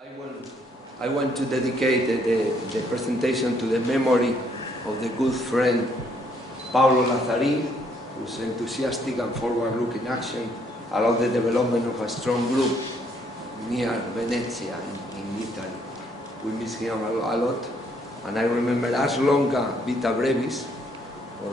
I want to dedicate the presentation to the memory of the good friend Paolo Lazzarin, whose enthusiastic and forward-looking action allowed the development of a strong group near Venezia in Italy. We miss him a lot, and I remember as longa vita brevis, or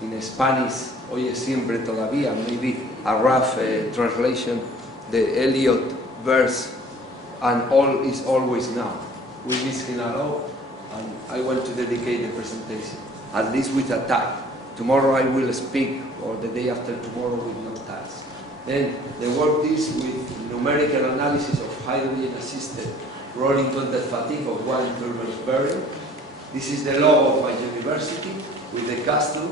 in Spanish, hoy siempre todavía, maybe a rough translation, the Eliot verse, and all is always now. We miss him a lot, and I want to dedicate the presentation, at least with a tag. Tomorrow I will speak, or the day after tomorrow, with no tags. Then the work is with numerical analysis of hydrogen-assisted rolling contact fatigue of wind turbines bearing. This is the logo of my university, with the castle,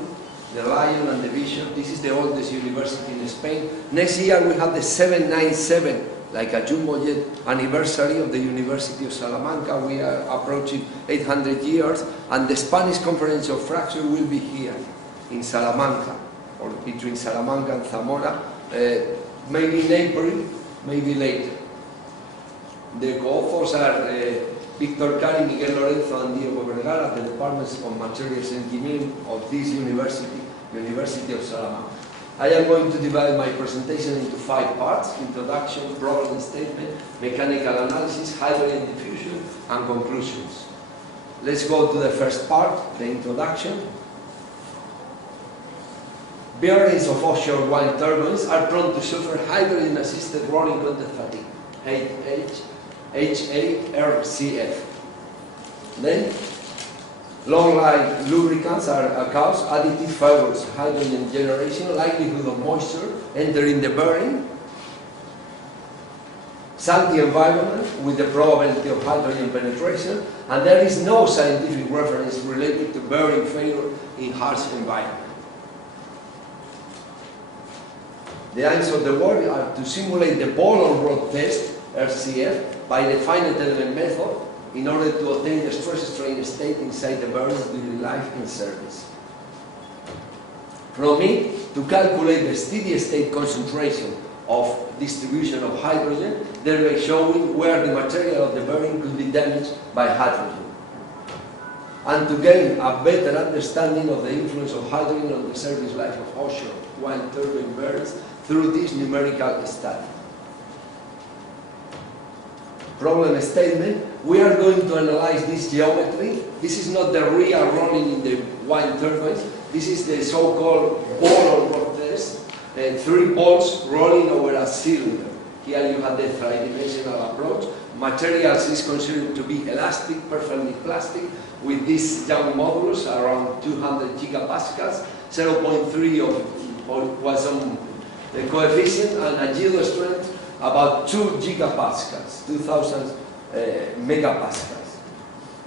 the lion and the bishop. This is the oldest university in Spain. Next year we have the 797, like a jumbo jet, anniversary of the University of Salamanca. We are approaching 800 years, and the Spanish Conference of Fracture will be here in Salamanca, or between Salamanca and Zamora, maybe in April, maybe later. The co-authors are Víctor Cari, Miguel Lorenzo and Diego Vergara, the departments of materials engineering of this university, University of Salamanca. I am going to divide my presentation into 5 parts: introduction, problem statement, mechanical analysis, hydrogen diffusion, and conclusions. Let's go to the first part, the introduction. Bearings of offshore wind turbines are prone to suffer hydrogen-assisted rolling contact fatigue, HYDROSTATIC. Then, long-life lubricants are a cause, additive fibers, hydrogen generation, likelihood of moisture entering the bearing, salty environment with the probability of hydrogen penetration, and there is no scientific reference related to bearing failure in harsh environment. The aims of the work are to simulate the ball-on-rod test, RCF, by the finite element method in order to obtain the stress-strain state inside the bearings during life in service. From it, to calculate the steady-state concentration of distribution of hydrogen, thereby showing where the material of the bearing could be damaged by hydrogen. And to gain a better understanding of the influence of hydrogen on the service life of offshore wind turbine bearings through this numerical study. Problem statement: we are going to analyze this geometry. This is not the real rolling in the wind turbines. This is the so-called ball-on-rod test. 3 balls rolling over a cylinder. Here you have the three-dimensional approach. Materials is considered to be elastic, perfectly plastic, with this Young modulus around 200 gigapascals, 0.3 of Poisson coefficient, and a yield strength about 2 gigapascals, 2000 megapascals.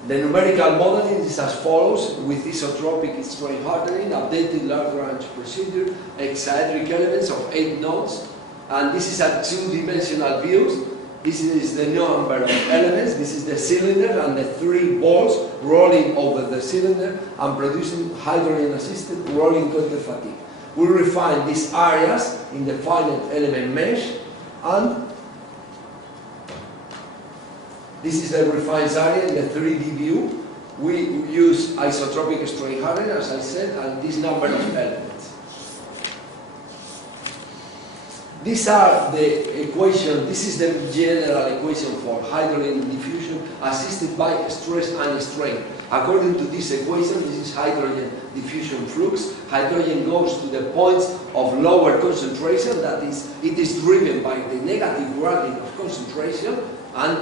The numerical modeling is as follows, with isotropic strain hardening, updated Lagrange procedure, hexaedric elements of 8 nodes, and this is a 2-dimensional view. This is the number of elements, this is the cylinder, and the 3 balls rolling over the cylinder and producing hydrogen-assisted rolling contact fatigue. We refine these areas in the finite element mesh, and this is the refined area in the 3D view. We use isotropic strain hardening, as I said, and this number of elements. These are the equation. This is the general equation for hydrogen diffusion assisted by stress and strain. According to this equation, this is hydrogen diffusion flux. Hydrogen goes to the points of lower concentration, that is, it is driven by the negative gradient of concentration, and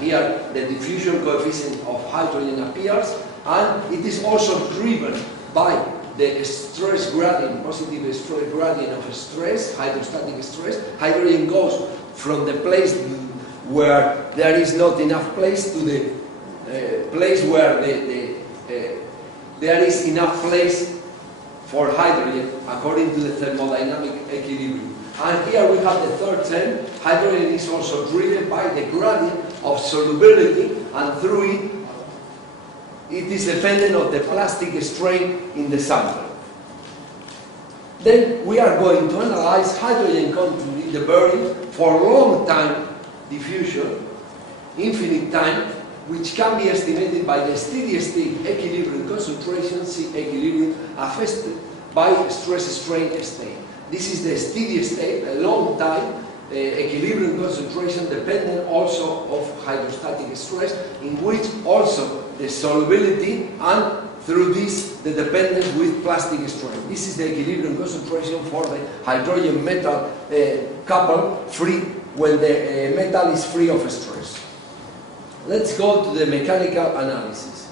here the diffusion coefficient of hydrogen appears, and it is also driven by the stress gradient, positive stress gradient of stress, hydrostatic stress. Hydrogen goes from the place where there is not enough place to the place where there is enough place for hydrogen according to the thermodynamic equilibrium. And here we have the third term. Hydrogen is also driven by the gradient of solubility, and through it is dependent on the plastic strain in the sample. Then we are going to analyze hydrogen content in the bearing for long time diffusion infinite time, which can be estimated by the steady state equilibrium concentration, see equilibrium, affected by stress-strain state. This is the steady state, a long time, equilibrium concentration dependent also of hydrostatic stress, in which also the solubility and through this the dependence with plastic strain. This is the equilibrium concentration for the hydrogen metal couple free when the metal is free of stress. Let's go to the mechanical analysis.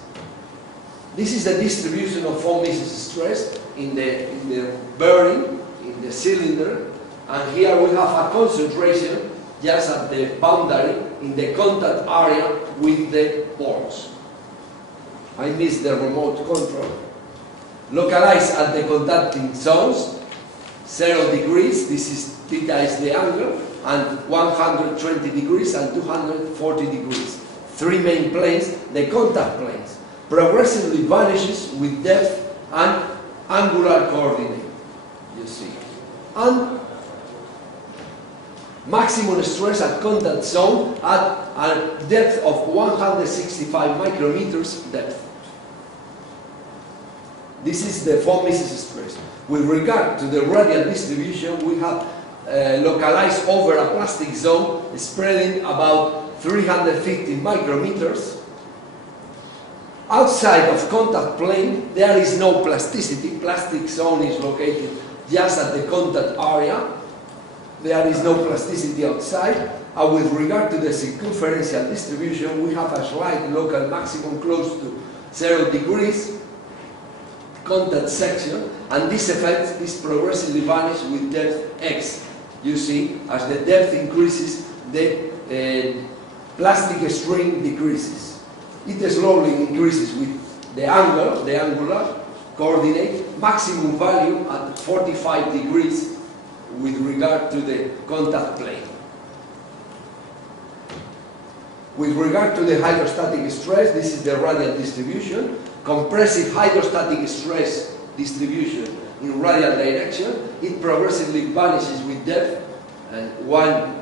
This is the distribution of von Mises stress in the bearing, in the cylinder, and here we have a concentration just at the boundary in the contact area with the balls. I missed the remote control. Localized at the contacting zones, 0 degrees, this is theta is the angle, and 120 degrees and 240 degrees. 3 main planes, the contact planes, progressively vanishes with depth and angular coordinate, you see. And maximum stress at contact zone at a depth of 165 micrometers depth. This is the von Mises stress. With regard to the radial distribution, we have localized over a plastic zone spreading about 350 micrometers. Outside of contact plane, there is no plasticity. Plastic zone is located just at the contact area. There is no plasticity outside. And with regard to the circumferential distribution, we have a slight local maximum close to 0 degrees contact section, and this effect is progressively vanished with depth x. You see, as the depth increases, the plastic string decreases. It slowly increases with the angle, the angular coordinate, maximum value at 45 degrees with regard to the contact plane. With regard to the hydrostatic stress, this is the radial distribution. Compressive hydrostatic stress distribution in radial direction. It progressively vanishes with depth, and 1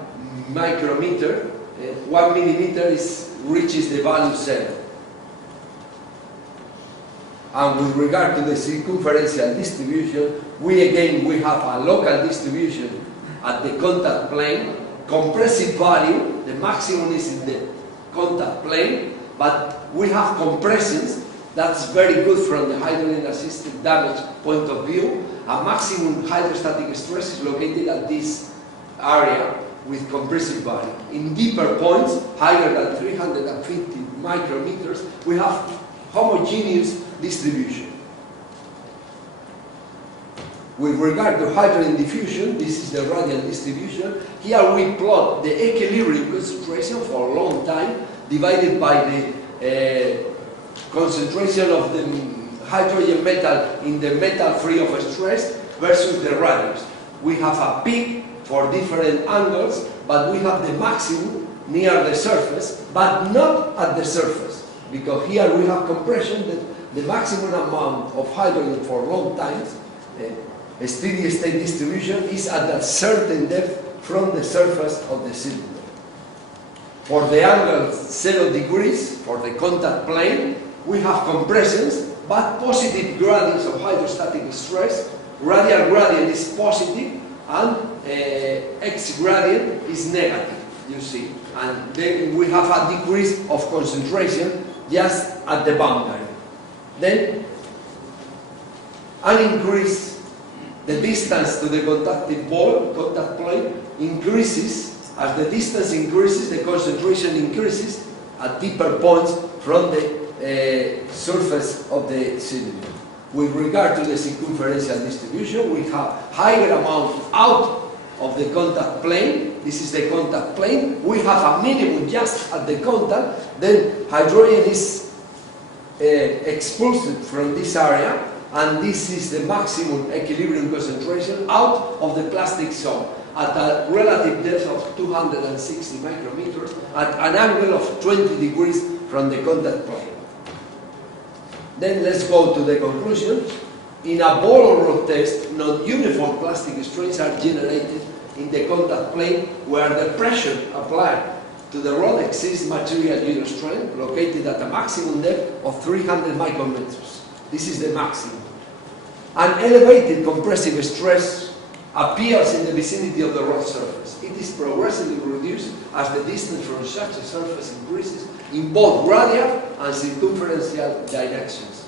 micrometer, 1 millimeter reaches the value 0. And with regard to the circumferential distribution, we have a local distribution at the contact plane. Compressive value, the maximum is in the contact plane, but we have compressions. That's very good from the hydrogen-assisted damage point of view. A maximum hydrostatic stress is located at this area with compressive value. In deeper points, higher than 350 micrometers, we have homogeneous distribution. With regard to hydrogen diffusion, this is the radial distribution. Here we plot the equilibrium concentration for a long time, divided by the concentration of the hydrogen metal in the metal free of stress versus the radius. We have a peak for different angles, but we have the maximum near the surface, but not at the surface, because here we have compression that the maximum amount of hydrogen for long times, a steady state distribution, is at a certain depth from the surface of the cylinder. For the angle 0 degrees, for the contact plane, we have compressions, but positive gradients of hydrostatic stress. Radial gradient is positive, and x gradient is negative, you see. And then we have a decrease of concentration just at the boundary. Then, an increase, the distance to the contacted ball, contact plane, increases. As the distance increases, the concentration increases at deeper points from the surface of the cylinder. With regard to the circumferential distribution, we have higher amount out of the contact plane. This is the contact plane. We have a minimum just at the contact. Then hydrogen is expulsed from this area, and this is the maximum equilibrium concentration out of the plastic zone at a relative depth of 260 micrometers at an angle of 20 degrees from the contact plane. Then let's go to the conclusion. In a ball or rod test, non-uniform plastic strains are generated in the contact plane where the pressure applied to the rod exists material unit strength located at a maximum depth of 300 micrometers. This is the maximum. An elevated compressive stress appears in the vicinity of the rod surface. It is progressively reduced as the distance from such a surface increases in both radial and circumferential directions.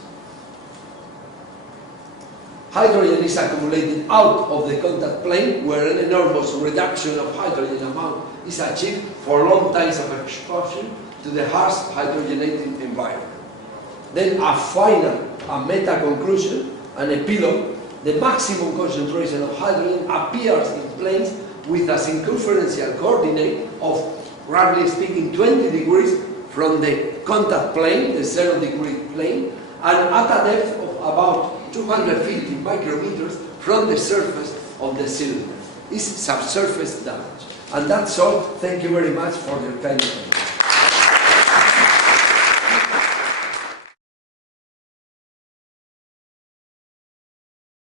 Hydrogen is accumulated out of the contact plane, where an enormous reduction of hydrogen amount is achieved for long times of exposure to the harsh hydrogenated environment. Then a final, a meta-conclusion, an epilogue. The maximum concentration of hydrogen appears in planes with a circumferential coordinate of, roughly speaking, 20 degrees from the contact plane, the 0-degree plane, and at a depth of about 250 micrometers from the surface of the cylinder. It's subsurface damage. And that's all. Thank you very much for your kind attention.